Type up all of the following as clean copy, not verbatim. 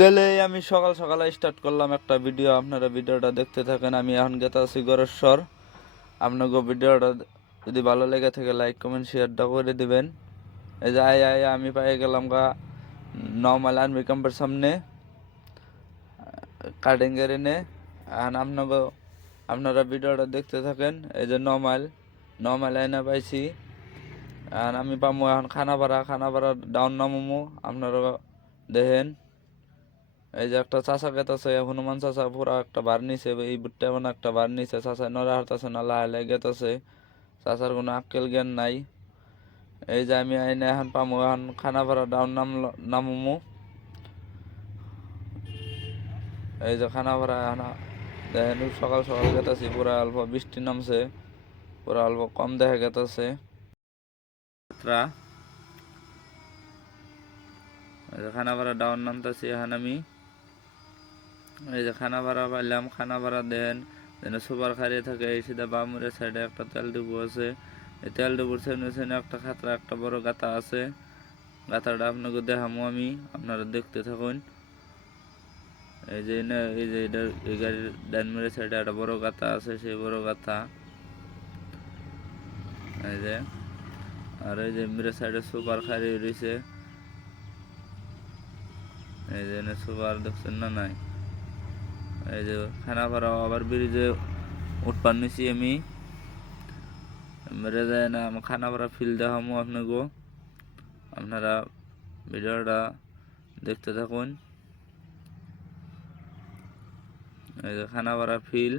তাহলে আমি সকাল সকালে স্টার্ট করলাম একটা ভিডিও। আপনারা ভিডিওটা দেখতে থাকেন। আমি এখন গেতে আছি গড়েশ্বর। আপনাকে ভিডিওটা যদি ভালো লেগে থাকে লাইক কমেন্ট শেয়ারটা করে দিবেন। এই যে আয় আমি পাই গেলাম গা নর্মাল আর্মি ক্যাম্পের সামনে কাটিং এনে। এখন আপনারা ভিডিওটা দেখতে থাকেন। এই যে নর্মাল আইনা পাইছি। আর আমি পামো এখন খানাপাড়া ডাউন নামো। আপনারা দেখেন এই যে একটা চাষা গেতাছে, হনুমান চাষা পুরা একটা বার নিছে, এই বুটটা এমন একটা বার নিছে। চাষা নড়া হারতাছে না, লাহে গেতাছে। চাষার কোনো আক্কেল জ্ঞান নাই। এই যে আমি আইনে এখন পামো, এখন খানাপাড়া ডাউন নামো। এই যে খানাপাড়া এখন দেখেন সকাল সকাল গেতাছি, পুরা অল্প বৃষ্টি নামছে, পুরা অল্প কম দেখা গেতাছে। খানাপাড়া ডাউন নামতাছি এখন আমি। এই যে খানাপাড়া পাইলাম, খানাপাড়া দেন যেন সুপার খারিয়ে থাকে। এই সিধা বামুরের সাইডে একটা তেল ডিপু আছে। এই তেল ডিপুর সাইডে একটা খাতরা একটা বড় গাতা আছে। গাতাটা আপনাকে দেখামো আমি, আপনারা দেখতে থাকুন। এই যে এই গাড়ির ডানমুরের সাইডে একটা বড় গাতা আছে, সেই বড় গাতা। এই যে আর এই যে মেরে সাইডে সুপার খারিয়ে রয়েছে। এই যে সুপার দেখছেন না নাই। এই যে খানাপাড়া আবার ব্রিজে উঠপান নিছি আমি। মেরে যায় না আমার খানাপাড়া ফিল দেখামো আপনাকে। আপনারা ভিডিওটা দেখতে থাকুন। এই যে খানাপাড়া ফিল,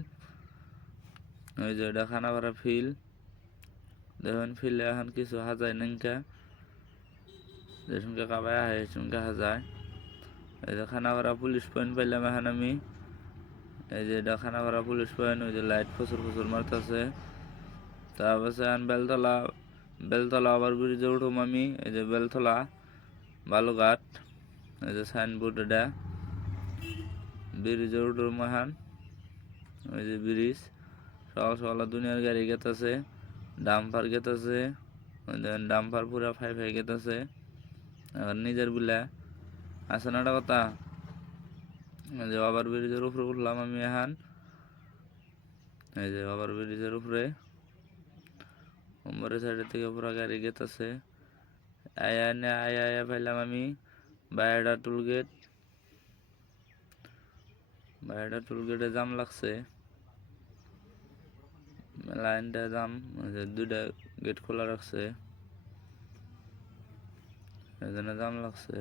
এই যে এটা খানাপাড়া ফিল। দেখুন ফিলে এখন কিছু হাজায় নাঙ্কা, যে সঙ্গে কাবায় আহে সঙ্গে হাজায়। এই যে খানাপাড়া পুলিশ পয়েন্ট পাইলাম এখন আমি। এই যে এটা খানাপাড়া পুলিশ পয়েন্ট। ওই যে লাইট ফসর মারতেছে। তারপর এখন বেলতলা আবার ব্রিজে উঠুম আমি। এই যে বেলতলা বালুঘাট, এই যে সাইনবোর্ড এটা ব্রিজে উঠুম এখন। ওই যে ব্রিজ সকাল সকাল দুনিয়ার গাড়ি গেতেছে, ডাম্পার গেতেছে। ডাম্পার পুরা ফাই গেতেছে। এখন নিজের বিলা আছে না একটা কথা। এই যে ওভার ব্রিজের উপরে উঠলাম আমি এখন। এই যে ওভার ব্রিজের উপরে উম্বরের সাইডের থেকে পুরা গাড়ি গেতেছে। আয়া পাইলাম আমি বাইডা টুলগেটে জাম লাগছে, লাইনটা জাম। দুইটা গেট খোলা রাখছে, এই জন্য জাম লাগছে।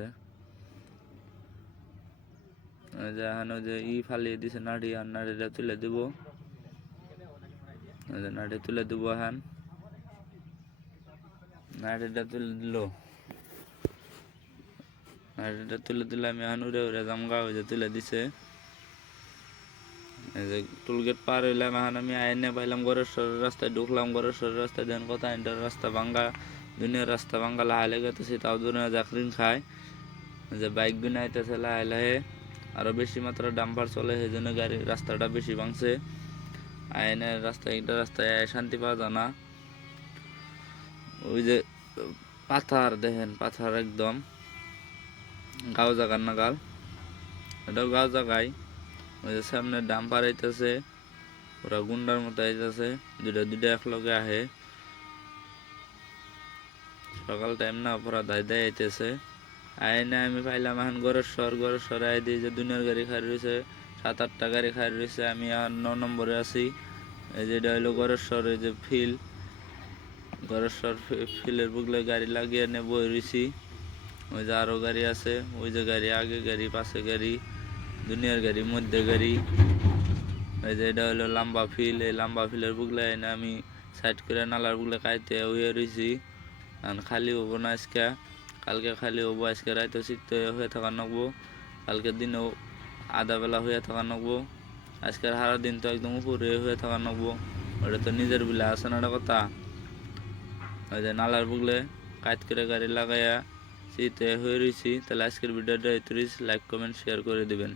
এই যে এখন ওই যে ফালিয়ে দিছে নাড়ি, আর নাড়িটা তুলে দিব। এই যে নাড়ি তুলে দিব এখন। নাড়িটা তুলে দিলে আমি এখন উড়ে জামগা। ওই যে তুলে দিছে। এই যে টুলগেট পার হইলাম এখন আমি। আইনে পাইলাম গড়েশ্বরের রাস্তায়, ঢুকলাম গড়েশ্বরের রাস্তায়। দেন কথা ইন্টার রাস্তা ভাঙ্গা, দুনিয়ার রাস্তা ভাঙ্গা লাহে লেগেতেছে। তাও দুনিয়া জাকরিন খায়। যে বাইক গুনে আইতেছে লাহে। আরো বেশি মাত্রা ডাম্পার চলে, সেই জন্য গাড়ির রাস্তাটা বেশি ভাঙছে। আইনের রাস্তায় শান্তি পাওয়া যায় না। ওই যে পাথার দেখেন, পাথার একদম গাঁও জাগার নাগাল। এটাও গাঁও জাগায়। ওই যে সামনে ডাম্পার আইতেছে, ওরা গুন্ডার মতো আইতেছে। দুইটা একলগে আহে। সকাল টাইম না, ওরা দায় আইতেছে। আইনে আমি পাইলাম এখন গড়েশ্বর আই দিয়ে যে দুনিয়ার গাড়ি খাই রয়েছে, 7-8টা গাড়ি খাই রয়েছে। আমি এখন 9 নম্বরে আছি। এই যে এটা হইলো গড়েশ্বর। এই যে গড়েশ্বর ফিলের বুকলে গাড়ি লাগিয়ে এনে বই রয়েছি। ওই যে আরো গাড়ি আছে, ওই যে গাড়ি আগে গাড়ি, পাশে গাড়ি, দুনিয়ার গাড়ি, মধ্যে গাড়ি। এই যে এটা হলো লম্বা ফিল। এই লম্বা ফিলের বুকলে এনে আমি সাইড করে নালার বুকলে কাইতে হয়ে রয়েছি। খালি হবো না আজকে, কালকে খালি হবো। আজকে রাইতে শীত হয়ে থাকা নাকবো, কালকের দিনেও আধা বেলা হয়ে থাকা নাকবো। আজকের সারা দিন তো একদম উপরে হয়ে থাকা নাকবো। ওটা তো নিজের বিলা আছে না একটা কথা। ওই যে নালার বুকলে কাজ করে গাড়ি লাগাইয়া শীতে হয়ে রয়েছি। তাহলে আজকের ভিডিওটা লাইক কমেন্ট শেয়ার করে দিবেন।